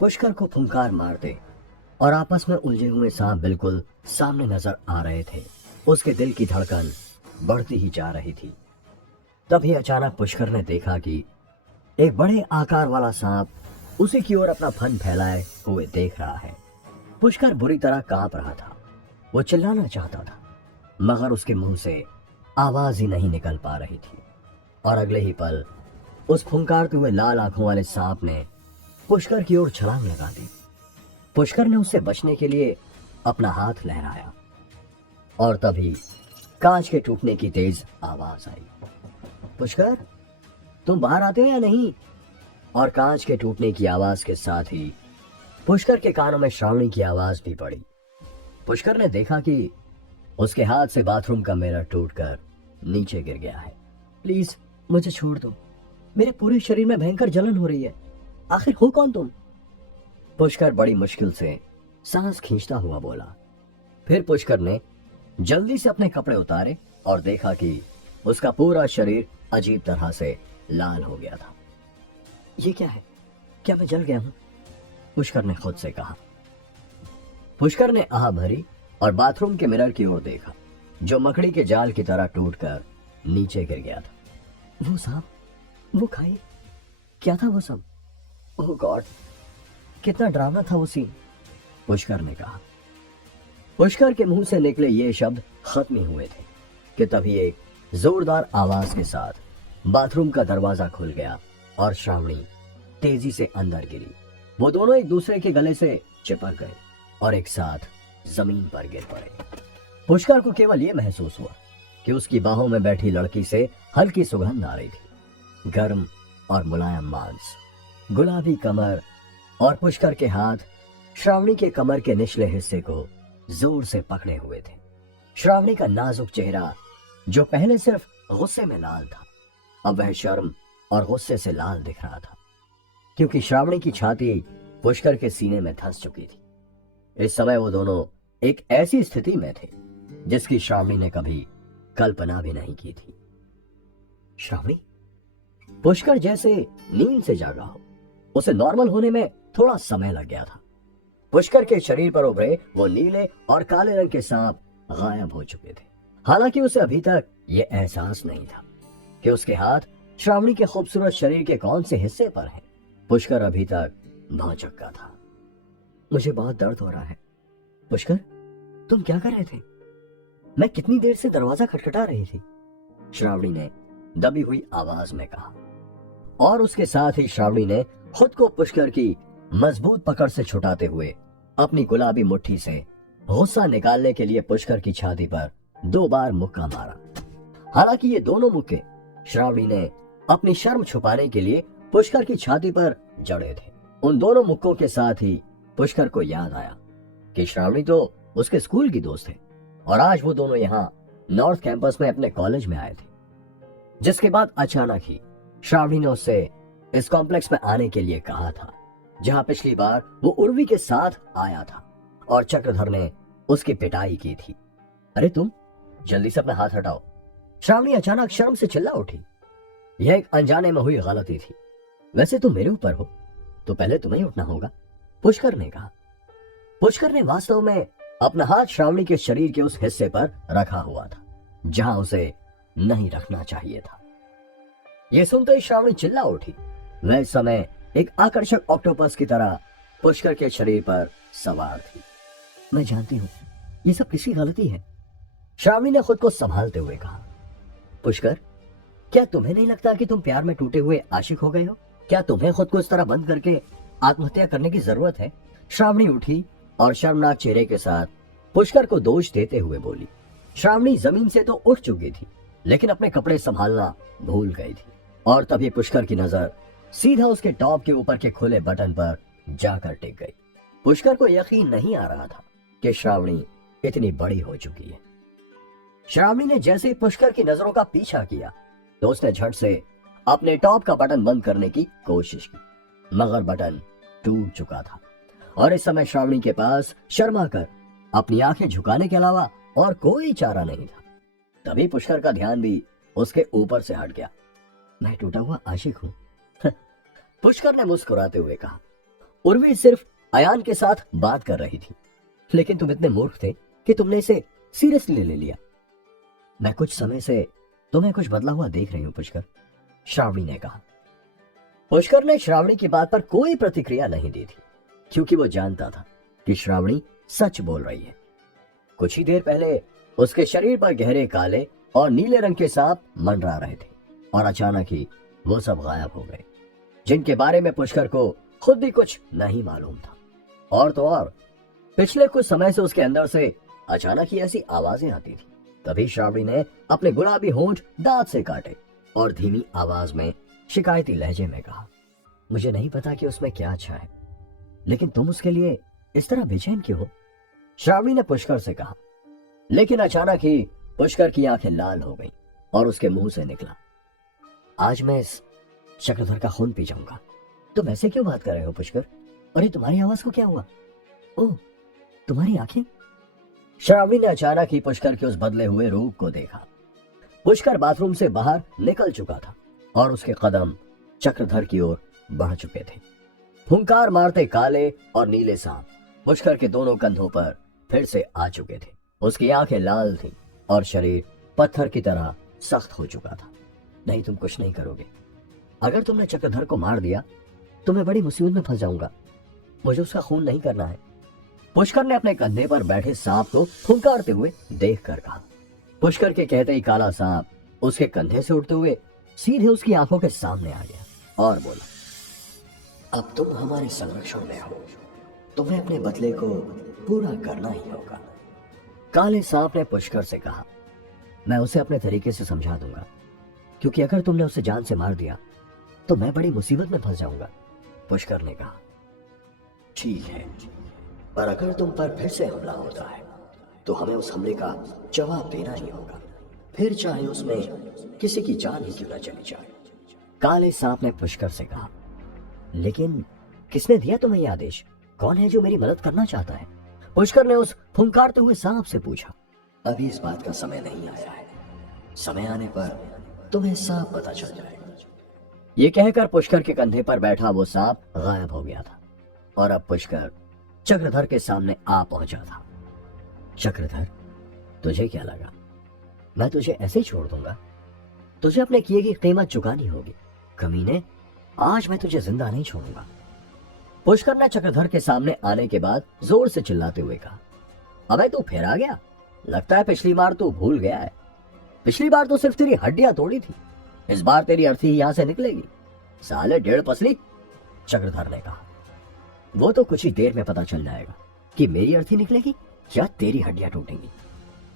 पुष्कर को फुंकार मारते और आपस में उलझे हुए सांप बिल्कुल सामने नजर आ रहे थे। उसके दिल की धड़कन बढ़ती ही जा रही थी। तभी अचानक पुष्कर ने देखा कि एक बड़े आकार वाला सांप उसी की ओर अपना फन फैलाए हुए देख रहा है। पुष्कर बुरी तरह कांप रहा था। वो चिल्लाना चाहता था मगर उसके मुंह से आवाज ही नहीं निकल पा रही थी। और अगले ही पल उस फुंकारते हुए लाल आंखों वाले सांप ने पुष्कर की ओर छलांग लगा दी। पुष्कर ने उससे बचने के लिए अपना हाथ लहराया और तभी कांच के टूटने की तेज आवाज आई। पुष्कर, तुम बाहर आते हो या नहीं? और कांच के टूटने की आवाज के साथ ही पुष्कर के कानों में श्रावणी की आवाज भी पड़ी। पुष्कर ने देखा कि उसके हाथ से बाथरूम का मिरर टूटकर नीचे गिर गया है। प्लीज मुझे छोड़ दो, मेरे पूरे शरीर में भयंकर जलन हो रही है। आखिर हो कौन तुम? पुष्कर बड़ी मुश्किल से सांस खींचता हुआ बोला। फिर पुष्कर ने जल्दी से अपने कपड़े उतारे और देखा कि उसका पूरा शरीर अजीब तरह से लाल हो गया था। ये क्या है? क्या मैं जल गया हूं? पुष्कर ने खुद से कहा। पुष्कर ने आह भरी और बाथरूम के मिरर की ओर देखा जो मकड़ी के जाल की तरह टूटकर नीचे गिर गया था। वो सांप, वो खाई, क्या था वो सब? ओह गॉड, कितना डरावना था वो सीन, पुष्कर ने कहा। पुष्कर के मुंह से निकले ये शब्द खत्म ही हुए थे कि तभी एक जोरदार आवाज के साथ बाथरूम का दरवाजा खुल गया और श्रावणी तेजी से अंदर गिरी। वो दोनों एक दूसरे के गले से चिपक गए और एक साथ जमीन पर गिर पड़े। पुष्कर को केवल यह महसूस हुआ कि उसकी बाहों में बैठी लड़की से हल्की सुगंध आ रही थी। गर्म और मुलायम मांस, गुलाबी कमर और पुष्कर के हाथ श्रावणी के कमर के निचले हिस्से को जोर से पकड़े हुए थे। श्रावणी का नाजुक चेहरा जो पहले सिर्फ गुस्से में लाल था, अब वह शर्म और गुस्से से लाल दिख रहा था क्योंकि श्रावणी की छाती पुष्कर के सीने में धंस चुकी थी। इस समय वो दोनों एक ऐसी स्थिति में थे जिसकी श्रावणी ने कभी कल्पना भी नहीं की थी। श्रावणी, पुष्कर जैसे नींद से जागा हो। उसे नॉर्मल होने में थोड़ा समय लग गया था। पुष्कर के शरीर पर उभरे वो नीले और काले रंग के सांप गायब हो चुके थे। हालांकि उसे अभी तक यह एहसास नहीं था कि उसके हाथ श्रावणी के खूबसूरत शरीर के कौन से हिस्से पर हैं। पुष्कर अभी तक भौचक्का था। मुझे बहुत दर्द हो रहा है। पुष्कर, तुम क्या कर रहे थे? मैं कितनी देर से दरवाजा खटखटा रही थी, श्रावणी ने दबी हुई आवाज में कहा। और उसके साथ ही श्रावणी ने खुद को पुष्कर की मजबूत पकड़ से छुटाते हुए अपनी गुलाबी मुट्ठी से गुस्सा निकालने के लिए पुष्कर की छाती पर 2 बार मुक्का मारा। हालांकि ये दोनों मुक्के श्रावणी ने अपनी शर्म छुपाने के लिए पुष्कर की छाती पर जड़े थे। उन दोनों मुक्कों के साथ ही पुष्कर को याद आया कि श्रावणी तो उसके स्कूल की दोस्त है और आज वो दोनों यहाँ नॉर्थ कैंपस में अपने कॉलेज में आए थे। जिसके बाद अचानक ही श्रावणी ने उससे इस कॉम्प्लेक्स में आने के लिए कहा था जहां पिछली बार वो उर्वी के साथ आया था और चक्रधर ने उसकी पिटाई की थी। अरे तुम जल्दी से अपना हाथ हटाओ, श्रावणी अचानक शर्म से चिल्ला उठी। यह एक अनजाने में हुई गलती थी। वैसे तुम मेरे ऊपर हो तो पहले तुम्हें ही उठना होगा, पुष्कर ने कहा। पुष्कर ने वास्तव में अपना हाथ श्रावणी के शरीर के उस हिस्से पर रखा हुआ था जहां उसे नहीं रखना चाहिए था। यह सुनते ही श्रावणी चिल्ला उठी। वह इस समय एक आकर्षक ऑक्टोपस की तरह पुष्कर के शरीर पर सवार थी। मैं जानती हूं ये सब किसी गलती है, श्रावणी ने खुद को संभालते हुए कहा। पुष्कर, क्या तुम्हें नहीं लगता कि तुम प्यार में टूटे हुए आशिक हो गए हो? क्या तुम्हें खुद को इस तरह बंद करके आत्महत्या करने की जरूरत है? श्रावणी उठी और शर्मनाक चेहरे के साथ पुष्कर को दोष देते हुए बोली। श्रावणी जमीन से तो उठ चुकी थी लेकिन अपने कपड़े संभालना भूल गई थी और तभी पुष्कर की नजर सीधा उसके टॉप के ऊपर के खुले बटन पर जाकर टिक गई। पुष्कर को यकीन नहीं आ रहा था कि श्रावणी इतनी बड़ी हो चुकी है। श्रावणी ने जैसे ही पुष्कर की नजरों का पीछा किया तो उसने झट से अपने टॉप का बटन बंद करने की कोशिश की मगर बटन टूट चुका था और इस समय श्रावणी के पास शर्मा कर अपनी आंखें झुकाने के अलावा और कोई चारा नहीं था। तभी पुष्कर का ध्यान भी उसके ऊपर से हट गया। मैं टूटा हुआ आशिक हूं, पुष्कर ने मुस्कुराते हुए कहा। उर्वी सिर्फ अयान के साथ बात कर रही थी, लेकिन तुम इतने मूर्ख थे कि तुमने इसे सीरियसली ले लिया। मैं कुछ समय से तुम्हें कुछ बदला हुआ देख रही हूं पुष्कर, श्रावणी ने कहा। पुष्कर ने श्रावणी की बात पर कोई प्रतिक्रिया नहीं दी थी, क्योंकि वो जानता था कि श्रावणी सच बोल रही है। कुछ ही देर पहले उसके शरीर पर गहरे काले और नीले रंग के सांप मंडरा रहे थे, और अचानक ही वो सब गायब हो गए, जिनके बारे में पुष्कर को खुद भी कुछ नहीं मालूम था। और तो और पिछले कुछ समय से उसके अंदर से अचानक ही ऐसी आवाजें आती थी। तभी श्रावणी ने अपने गुलाबी होंठ दांत से काटे और धीमी आवाज में शिकायती लहजे में कहा, मुझे नहीं पता कि उसमें क्या अच्छा है, लेकिन तुम उसके लिए इस तरह बेचैन क्यों हो? श्रावणी ने पुष्कर से कहा। लेकिन अचानक ही पुष्कर की आंखें लाल हो गईं और उसके मुंह से निकला, आज मैं इस चक्रधर का खून पी जाऊंगा। तुम ऐसे क्यों बात कर रहे हो पुष्कर? अरे तुम्हारी आवाज को क्या हुआ? ओह, तुम्हारी आंखें? श्रावणी ने अचानक ही पुष्कर के उस बदले हुए रूप को देखा। पुष्कर बाथरूम से बाहर निकल चुका था और उसके कदम चक्रधर की ओर बढ़ चुके थे। फुंकार मारते काले और नीले सांप पुष्कर के दोनों कंधों पर फिर से आ चुके थे। उसकी आंखें लाल थीं और शरीर पत्थर की तरह सख्त हो चुका था। नहीं, तुम कुछ नहीं करोगे। अगर तुमने चक्रधर को मार दिया तो मैं बड़ी मुसीबत में फंस जाऊंगा। मुझे उसका खून नहीं करना है। पुष्कर ने अपने कंधे पर बैठे सांप को फुंकारते हुए देखकर कहा। पुष्कर के कहते ही काला सांप उसके कंधे से उड़ते हुए सीधे उसकी आंखों के सामने आ गया और बोला, अब तुम हमारे संरक्षण में हो, तुम्हें अपने बदले को पूरा करना ही होगा। काले सांप ने पुष्कर से कहा, मैं उसे अपने तरीके से समझा दूंगा, क्योंकि अगर तुमने उसे जान से मार दिया तो मैं बड़ी मुसीबत में फंस जाऊंगा। पुष्कर ने कहा, ठीक है, पर अगर तुम पर फिर से हमला होता है तो हमें उस हमले का जवाब देना ही होगा, फिर चाहे उसमें किसी की जान ही क्यों न चली जाए। काले सांप ने पुष्कर से कहा, लेकिन किसने दिया तुम्हें यह आदेश? कौन है जो मेरी मदद करना चाहता है? पुष्कर ने उस फुंकारते हुए सांप से पूछा। अभी इस बात का समय नहीं आया है, समय आने पर तुम्हें साफ पता चल जाएगा। ये कहकर पुष्कर के कंधे पर बैठा वो सांप गायब हो गया था और अब पुष्कर चक्रधर के सामने आ पहुंचा था। चक्रधर, तुझे क्या लगा मैं तुझे ऐसे ही छोड़ दूंगा? तुझे अपने किए की कीमत चुकानी होगी। कमीने, आज मैं तुझे जिंदा नहीं छोड़ूंगा। पुष्कर ने चक्रधर के सामने आने के बाद जोर से चिल्लाते हुए कहा, अबे तू फिर आ गया? लगता है पिछली बार तू भूल गया है। पिछली बार तो सिर्फ तेरी हड्डियां तोड़ी थी, इस बार तेरी अर्थी ही यहां से निकलेगी। साले डेढ़ पसली। चक्रधर ने कहा, वो तो कुछ ही देर में पता चल जाएगा कि मेरी अर्थी निकलेगी या तेरी हड्डियां टूटेंगी।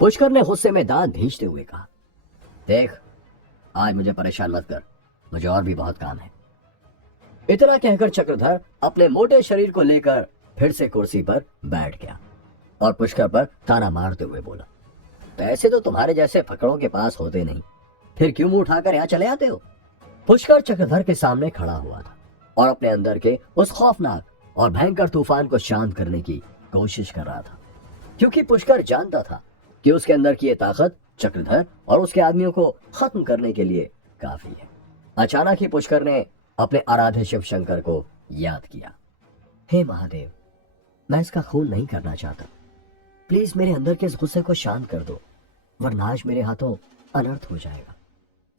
पुष्कर ने गुस्से में दांत भींचते हुए कहा, देख, आज मुझे परेशान मत कर, मुझे और भी बहुत काम है। इतना कहकर चक्रधर अपने मोटे शरीर को लेकर फिर से कुर्सी पर बैठ गया और पुष्कर पर ताना मारते हुए बोला, पैसे तो तुम्हारे जैसे फकड़ों के पास होते नहीं, फिर क्यों मुंह उठाकर यहाँ चले आते हो? पुष्कर चक्रधर के सामने खड़ा हुआ था और अपने अंदर के उस खौफनाक और भयंकर तूफान को शांत करने की कोशिश कर रहा था, क्योंकि पुष्कर जानता था कि उसके अंदर की ये ताकत चक्रधर और उसके आदमियों को खत्म करने के लिए काफी है। अचानक ही पुष्कर ने अपने आराध्य शिव शंकर को याद किया। हे महादेव, मैं इसका खून नहीं करना चाहता, प्लीज मेरे अंदर के इस गुस्से को शांत कर दो, वरना आज मेरे हाथों अनर्थ हो जाएगा।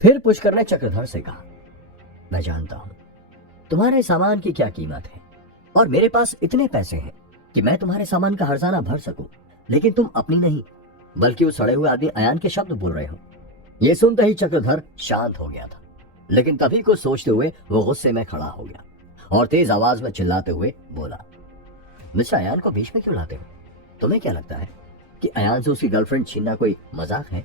फिर पुष्कर ने चक्रधर से कहा, मैं जानता हूं तुम्हारे सामान की क्या कीमत है और मेरे पास इतने पैसे हैं कि मैं तुम्हारे सामान का हर्जाना भर सकूं, लेकिन तुम अपनी नहीं बल्कि उस सड़े हुए आदमी अयान के शब्द बोल रहे हो। यह सुनते ही चक्रधर शांत हो गया था, लेकिन तभी कुछ सोचते हुए वो गुस्से में खड़ा हो गया और तेज आवाज में चिल्लाते हुए बोला, मिस्टर अयान को बीच में क्यों लाते हो? तुम्हें क्या लगता है कि अयान से उसकी गर्लफ्रेंड छीनना कोई मजाक है?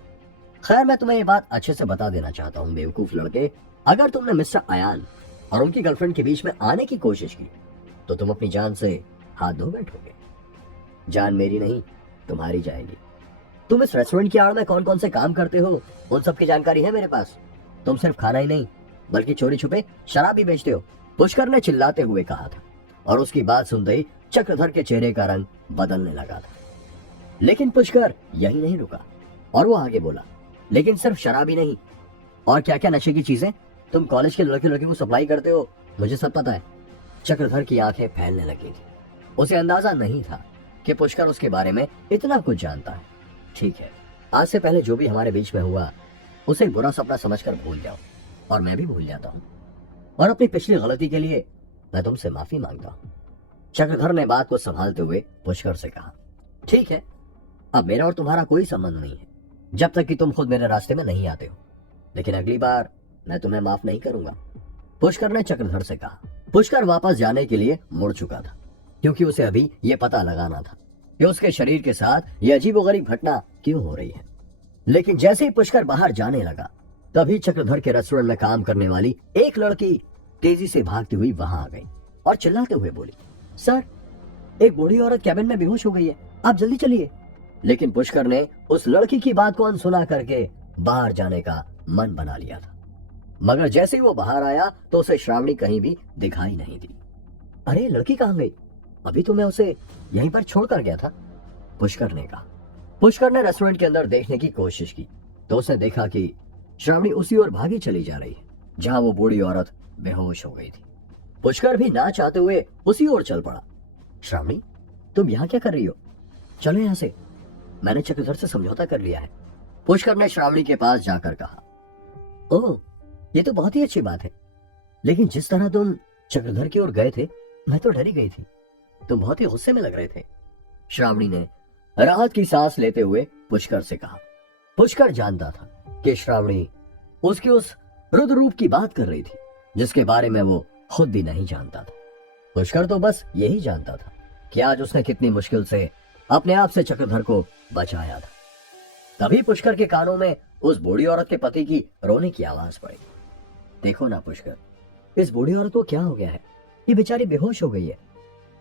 खैर, मैं तुम्हें ये बात अच्छे से बता देना चाहता हूँ बेवकूफ लड़के, अगर तुमने मिस्टर अयान और उनकी गर्लफ्रेंड के बीच में आने की कोशिश की तो तुम अपनी जान से हाथ धो बैठोगे। जान मेरी नहीं, तुम्हारी जाएगी। तुम इस रेस्टोरेंट की आड़ में कौन कौन से काम करते हो उन सब की जानकारी है मेरे पास। तुम सिर्फ खाना ही नहीं बल्कि चोरी छुपे शराब भी बेचते हो, पुष्कर ने चिल्लाते हुए कहा था। और उसकी बात सुनते ही चक्रधर के चेहरे का रंग बदलने लगा था। लेकिन पुष्कर यही नहीं रुका और वो आगे बोला, लेकिन सिर्फ शराब ही नहीं, और क्या क्या नशे की चीजें तुम कॉलेज के लड़के लड़के को सप्लाई करते हो, मुझे सब पता है। चक्रधर की आंखें फैलने लगी थी। उसे अंदाजा नहीं था कि पुष्कर उसके बारे में इतना कुछ जानता है। ठीक है, आज से पहले जो भी हमारे बीच में हुआ उसे बुरा सपना समझकर भूल जाओ, और मैं भी भूल जाता हूँ, और अपनी पिछली गलती के लिए मैं तुमसे माफी मांगता हूँ। चक्रधर ने बात को संभालते हुए पुष्कर से कहा, ठीक है, अब मेरा और तुम्हारा कोई संबंध नहीं है जब तक कि तुम खुद मेरे रास्ते में नहीं आते हो, लेकिन अगली बार मैं तुम्हें माफ नहीं करूंगा, पुष्कर ने चक्रधर से कहा। पुष्कर वापस जाने के लिए मुड़ चुका था, क्योंकि उसे अभी यह पता लगाना था कि उसके शरीर के साथ यह अजीबोगरीब घटना क्यों हो रही है। लेकिन जैसे ही पुष्कर बाहर जाने लगा, तभी चक्रधर के रेस्टोरेंट में काम करने वाली एक लड़की तेजी से भागती हुई वहां आ गई और चिल्लाते हुए बोली, सर, एक बूढ़ी औरत कैबिन में बेहोश हो गई है, आप जल्दी चलिए। लेकिन पुष्कर ने उस लड़की की बात को अनसुना करके बाहर जाने का मन बना लिया था। मगर जैसे ही वो बाहर आया तो उसे श्रावणी कहीं भी दिखाई नहीं दी। अरे, लड़की कहां गई? अभी तो मैं उसे यहीं पर छोड़कर गया था, पुष्कर ने कहा। पुष्कर ने रेस्टोरेंट के अंदर देखने की कोशिश की तो उसने देखा कि श्रावणी उसी ओर भागी चली जा रही है जहां वो बूढ़ी औरत बेहोश हो गई थी। पुष्कर भी ना चाहते हुए उसी ओर चल पड़ा। श्रावणी, तुम यहां क्या कर रही हो? चलो यहां से, मैंने चक्रधर से समझौता कर लिया है, पुष्कर ने श्रावणी के पास जाकर कहा। ओह, ये तो बहुत ही अच्छी बात है, लेकिन जिस तरह तुम चक्रधर की ओर गए थे मैं तो डरी गई थी, तुम बहुत ही गुस्से में लग रहे थे, श्रावणी ने राहत की सांस लेते हुए पुष्कर से कहा। पुष्कर जानता था कि श्रावणी उसके उस रुद्र रूप की बात कर रही थी जिसके बारे में वो खुद भी नहीं जानता था। पुष्कर तो बस यही जानता था कि आज उसने कितनी मुश्किल से अपने आप से चक्रधर को बचाया था। तभी पुष्कर के कानों में उस बूढ़ी औरत के पति की रोने की आवाज पड़ी। देखो ना पुष्कर, इस बूढ़ी औरत को क्या हो गया है? ये बेचारी बेहोश हो गई है,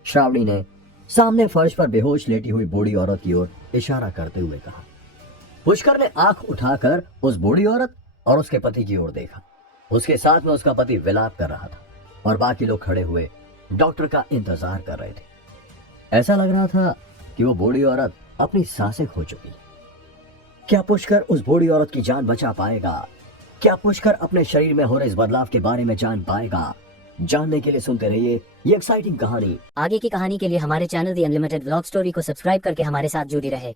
श्रावणी ने सामने फर्श पर बेहोश लेटी हुई बूढ़ी औरत की ओर इशारा करते हुए कहा। पुष्कर ने आंख उठाकर उस बूढ़ी औरत और उसके पति की ओर देखा। उसके साथ में उसका पति विलाप कर रहा था और बाकी लोग खड़े हुए डॉक्टर का इंतजार कर रहे थे। ऐसा लग रहा था कि वो बूढ़ी औरत अपनी सांसें खो चुकी है। क्या पुष्कर उस बूढ़ी औरत की जान बचा पाएगा? क्या पुष्कर अपने शरीर में हो रहे इस बदलाव के बारे में जान पाएगा? जानने के लिए सुनते रहिए ये एक्साइटिंग कहानी। आगे की कहानी के लिए हमारे channel the unlimited vlog story को सब्सक्राइब करके हमारे साथ जुड़ी रहे।